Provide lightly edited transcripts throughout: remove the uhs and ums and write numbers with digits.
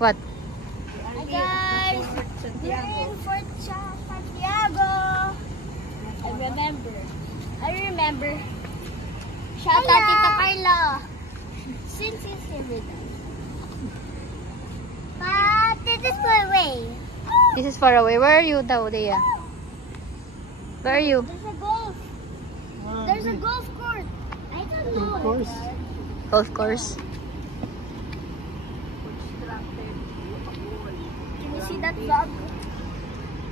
What? Hi guys, we're in Fort Santiago. I remember. Shout out Tita Carla. Since he's here with us. But this is far away. This is far away. Where are you daw, Dea? Where are you? There's a golf. There's a golf course. I don't know. Of course. Golf course. Can you see that vlog?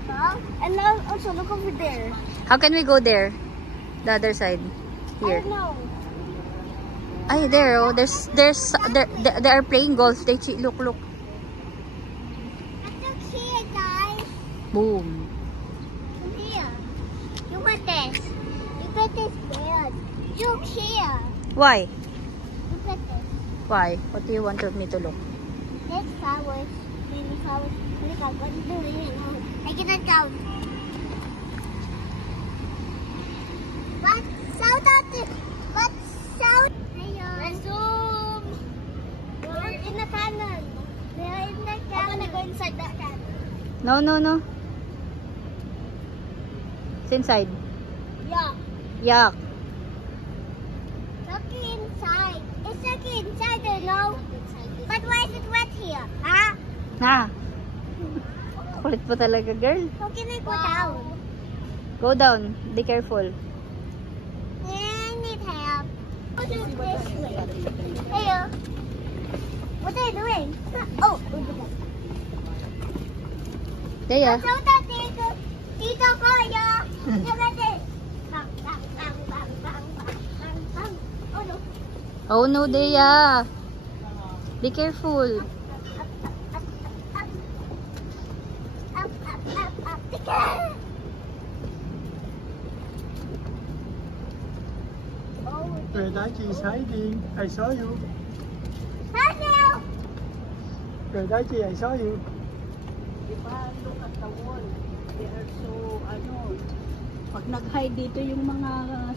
Huh? And now also look over there. How can we go there? The other side. Here. I don't know. Ay, there. Oh, they are playing golf. Look. Look here, guys. Boom. Come here. Look at this. Look at this bird. Look here. Why? Look at this. Why? What do you want me to look? There's flowers. Many flowers. Look at what you're doing. I cannot count. What? Shout out to... What? Shout... Resume. We're in the cannon. We're in the cannon. I'm gonna go inside the cannon. No. It's inside. Yeah. Yuck. Look inside. It's look inside, you know. But why is it wet here? Huh? Ha? Kulit po talaga, girl. How can I go down? Go down. Be careful. I need help. Go this way. Hey, what are you doing? Oh, Dea. so that Tito Koya. Look at this. Bang, bang, bang, bang, bang, bang, bang. Oh no. Oh no, Dea. Be careful. Up. Where Daichi is hiding. I saw you. Hello. Where Daichi, I saw you. Diba, look at the wall. They are so, pag nag-hide dito yung mga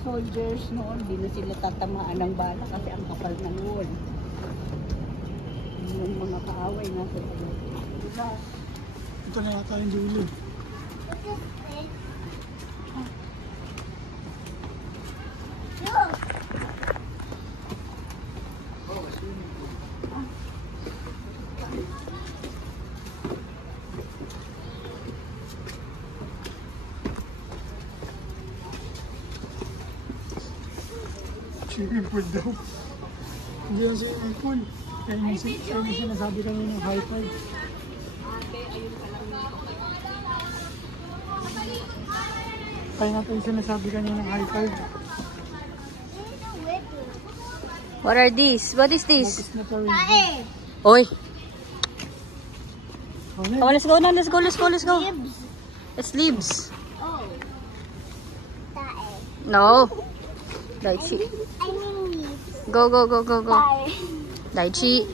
soldiers noon, di na sila tatamaan ng bala kasi ang kapal ng wall. Yung mga kaaway nasa loob. Diba? Ito na yata yung Julie. Look. Swimming pool daw. Hindi na swimming pool. Kaya yung sinasabi kami ng high five. Kaya natin yung sinasabi kanina ng high five. What are these? What is this? Notice na pa rin. Tae. Oy. Oh, Oh, let's go now. Let's go. Ribs. It's leaves. Oh. Tae. No. Daichi. I mean leaves. Go. Tae. Daichi.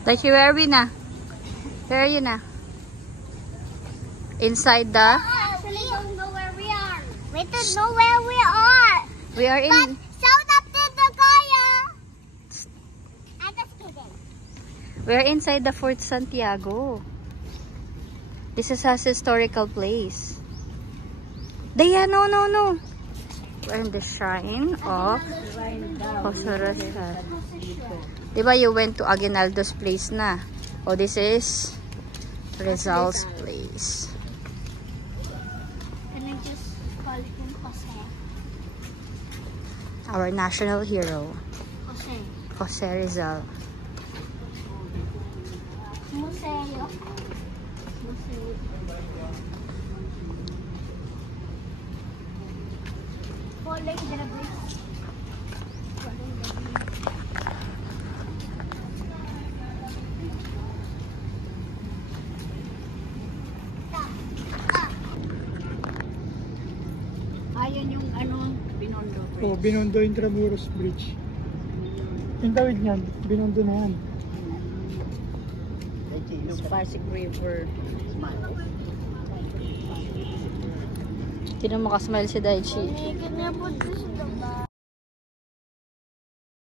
Daichi, where are we na? Where are you na? Inside the... Actually, don't know where we are. We don't know where we are. We are But in... shout up to the Kaya. I'm just kidding. We are inside the Fort Santiago. This is a historical place. Dea, no. We're in the shrine of Jose Rizal. Diba you went to Aguinaldo's place na? Oh, this is Rizal's place. Can I just call him Jose? Our national hero, Jose. Jose Rizal. Museo. Museo. Following the bridge. O, Binondo Intramuros Bridge. Yung tawid niyan, Binondo na yan. Yung Pasig River. Tinan mo ka-smile si Daichi. Can you put this in the bag?